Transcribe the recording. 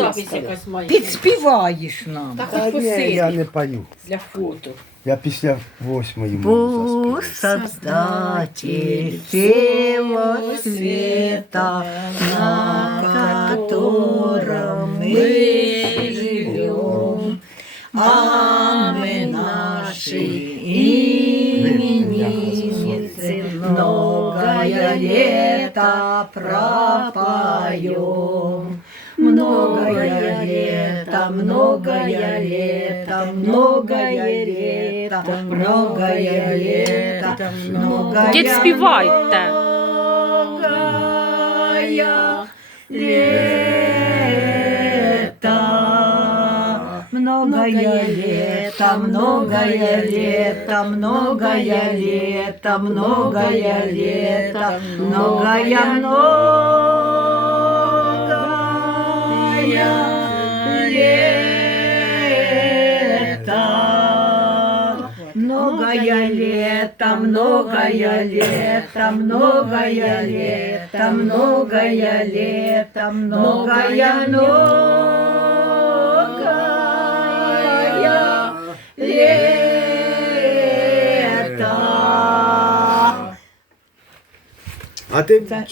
Запись якась має. Підспіваєш нам. Та Та хоч ні, я посиль не пою. для фото. Я після 8-ї можу заспівати. Создатель всего света, на котором мы живем, а мы наши именинницы многое лето пропоем. Многое лето, многое лето, многое лето, многое лето, многое Дід, співайте. Многое лето, многое лето, многое лето, многое лето, многое, многое лето, многое лето, многое лето, многое лето, многое, лето. А ти вчора